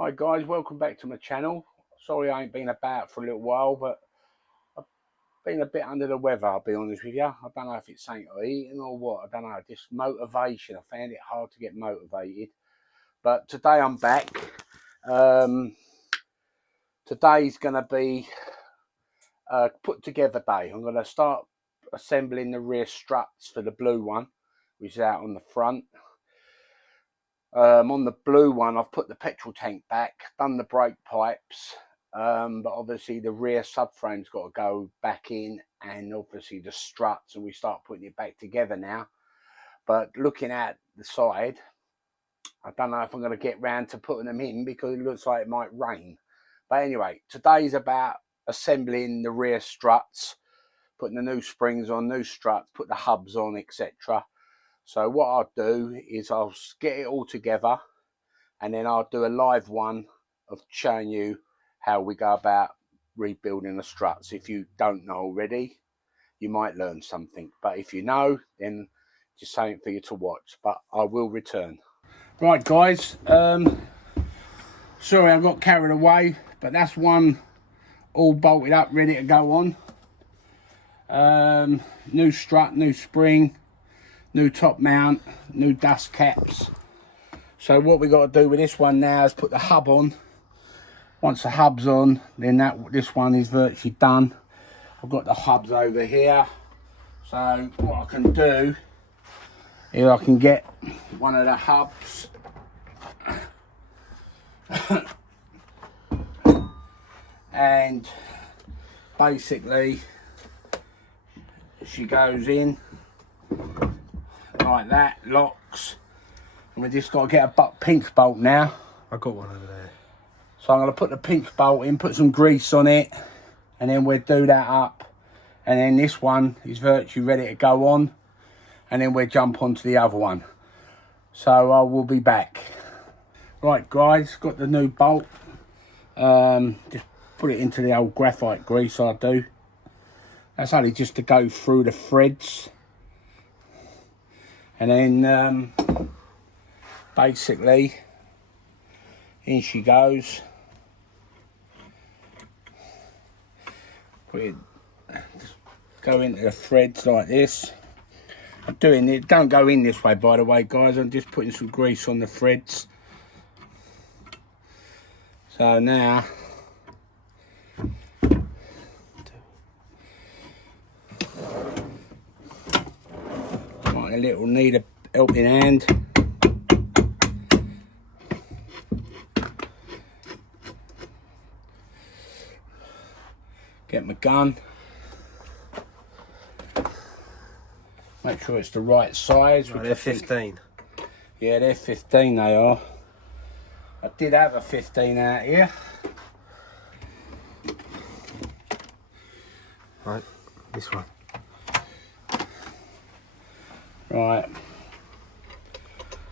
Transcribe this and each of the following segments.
Hi guys, welcome back to my channel. Sorry I ain't been about for a little while, but I've been a bit under the weather, I'll be honest with you. I don't know if it's something I'm eating or what, I don't know, just motivation. I found it hard to get motivated. But today I'm back. Today's going to be a put together day. I'm going to start assembling the rear struts for the blue one, which is out on the front. On the blue one, I've put the petrol tank back, done the brake pipes, but obviously the rear subframe's got to go back in, and obviously the struts, and we start putting it back together now. But looking at the side, I don't know if I'm going to get round to putting them in because it looks like it might rain. But anyway, today's about assembling the rear struts, putting the new springs on, new struts, put the hubs on, etc. So what I'll do is I'll get it all together, and then I'll do a live one of showing you how we go about rebuilding the struts. If you don't know already, you might learn something. But if you know, then just something for you to watch. But I will return. Right, guys. Sorry I got carried away, but that's one all bolted up, ready to go on. New strut, new spring, new top mount, new dust caps. So what we got to do with this one now is put the hub on. Once the hub's on, then this one is virtually done. I've got the hubs over here. So what I can do is I can get one of the hubs and basically she goes in like that, locks. And we just got to get a pinch bolt now. I've got one over there. So I'm going to put the pinch bolt in, put some grease on it, and then we'll do that up. And then this one is virtually ready to go on. And then we'll jump onto the other one. So I will be back. Right guys, got the new bolt. Just put it into the old graphite grease I do. That's only just to go through the threads. And then basically, in she goes. Put it, just go into the threads like this. I'm doing it, don't go in this way by the way guys, I'm just putting some grease on the threads. So now, might a little need a helping hand. Get my gun. Make sure it's the right size. Right, they're 15. Yeah, they're 15, they are. I did have a 15 out here. Right, this one. Right.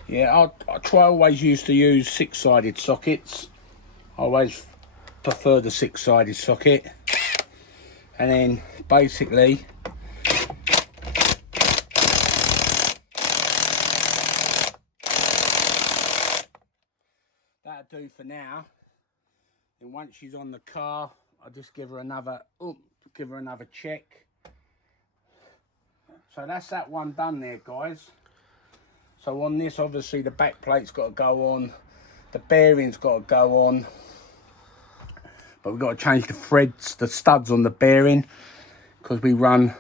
Yeah, I always used to use 6-sided sockets. I always prefer the 6-sided socket. And then basically that'll do for now. And once she's on the car, I'll just give her another check. So that's that one done there guys. So on this obviously the back plate's got to go on, the bearing's got to go on. But we've got to change the threads, the studs on the bearing, because we run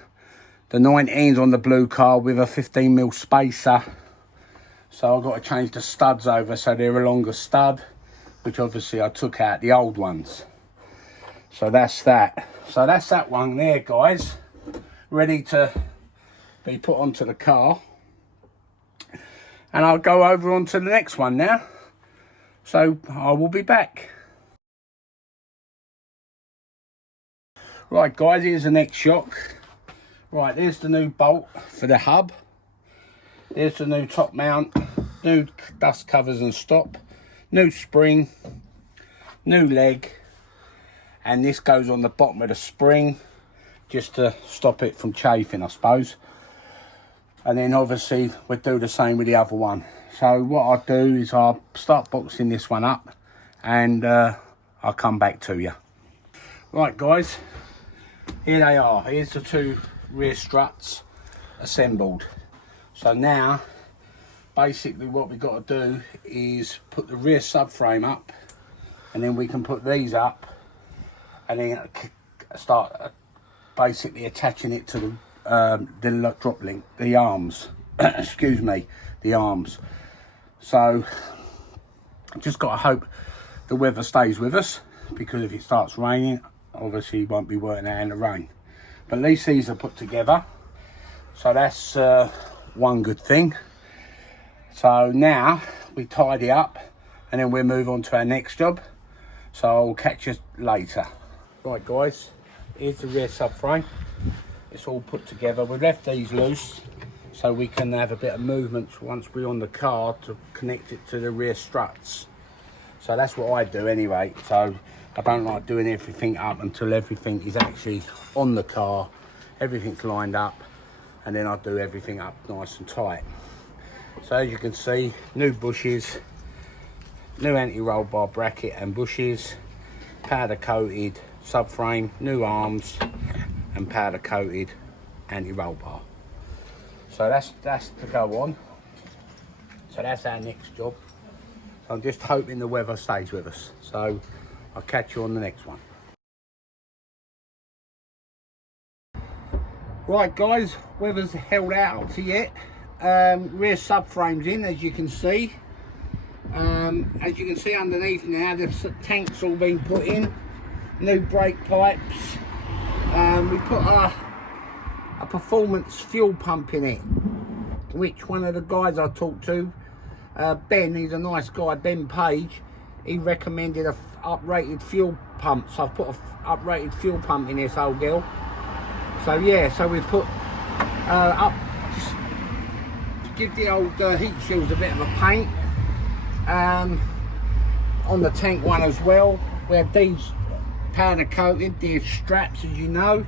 the 19s on the blue car with a 15mm spacer. So I've got to change the studs over so they're a longer stud, which obviously I took out the old ones. So that's that. So that's that one there, guys. Ready to be put onto the car. And I'll go over onto the next one now. So I will be back. Right guys, here's the next shock. Right, there's the new bolt for the hub. There's the new top mount, new dust covers and stop, new spring, new leg, and this goes on the bottom of the spring just to stop it from chafing, I suppose. And then obviously we'll do the same with the other one. So what I'll do is I'll start boxing this one up, and I'll come back to you. Right guys, here they are. Here's the two rear struts assembled. So now basically what we've got to do is put the rear subframe up, and then we can put these up and then start basically attaching it to the drop link, the arms. Excuse me, the arms. So just got to hope the weather stays with us, because if it starts raining, obviously you won't be working out in the rain. But at least these are put together, so that's one good thing. So now we tidy up and then we'll move on to our next job. So I'll catch you later. Right guys, here's the rear subframe. It's all put together. We've left these loose so we can have a bit of movement once we're on the car to connect it to the rear struts. So that's what I do anyway. So I don't like doing everything up until everything is actually on the car, everything's lined up, and then I do everything up nice and tight. So as you can see, new bushes, new anti-roll bar bracket and bushes, powder coated subframe, new arms, and powder coated anti-roll bar. So that's to go on. So that's our next job. So I'm just hoping the weather stays with us. So I'll catch you on the next one. Right guys, weather's held out to yet. Rear subframes in, as you can see. As you can see underneath now, the tank's all been put in. New brake pipes. We put a performance fuel pump in it, which one of the guys I talked to, Ben, he's a nice guy, Ben Page, he recommended a uprated fuel pump. So I've put a uprated fuel pump in this old girl. So yeah, so we put up just to give the old heat shields a bit of a paint on the tank one as well. We had these powder coated, the straps, as you know.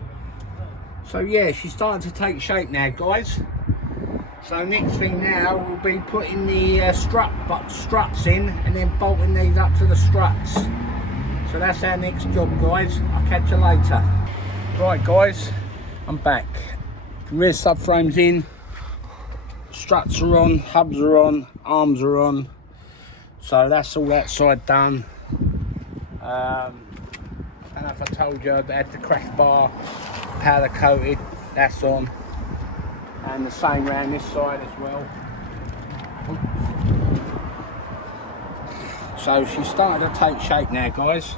So yeah, she's starting to take shape now guys. So next thing now we'll be putting the struts in and then bolting these up to the struts. So that's our next job guys. I'll catch you later. Right guys, I'm back. Rear subframe's in, struts are on, hubs are on, arms are on. So that's all that side done. I don't know if I told you, I had the crash bar powder coated, that's on. And the same round this side as well. So she's starting to take shape now guys.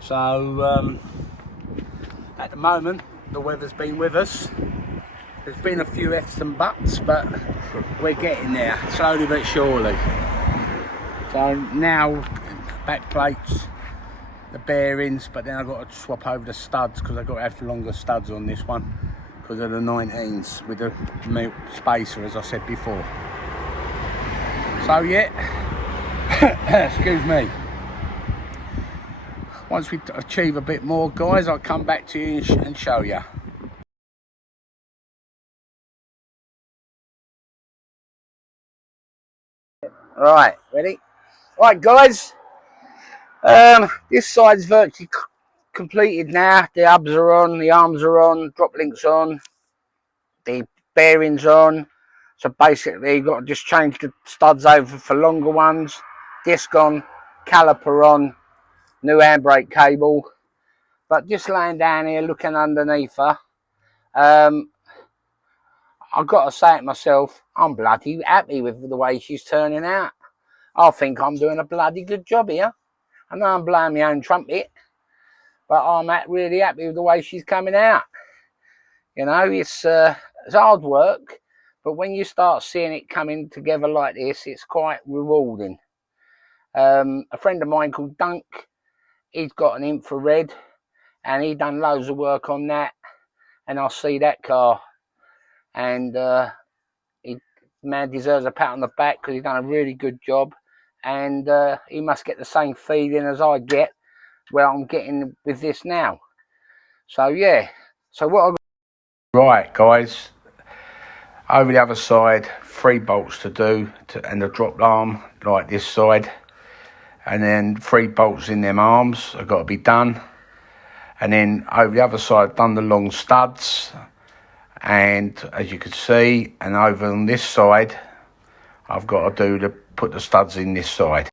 So at the moment the weather's been with us. There's been a few F's and buts, but we're getting there slowly but surely. So now back plates, the bearings, but then I've got to swap over the studs because I've got to have longer studs on this one because of the 19s with the spacer, as I said before. So yeah, excuse me. Once we achieve a bit more guys, I'll come back to you and show you. Right, ready? Right guys, this side's virtually completed now. The hubs are on, the arms are on, drop links on, the bearings on. So basically you've got to just change the studs over for longer ones. Disc on, caliper on, new handbrake cable. But just laying down here looking underneath her, I've got to say it myself, I'm bloody happy with the way she's turning out. I think I'm doing a bloody good job here. I know I'm blowing my own trumpet, but I'm really happy with the way she's coming out. You know, it's hard work, but when you start seeing it coming together like this, it's quite rewarding. A friend of mine called Dunk, he's got an infrared, and he done loads of work on that, and I see that car, and man deserves a pat on the back because he's done a really good job, and he must get the same feeling as I get where I'm getting with this now. So yeah, so what right guys, over the other side, 3 bolts to do and the drop arm like this side, and then 3 bolts in them arms have got to be done. And then over the other side, done the long studs, and as you can see, and over on this side, I've got to put the studs in this side.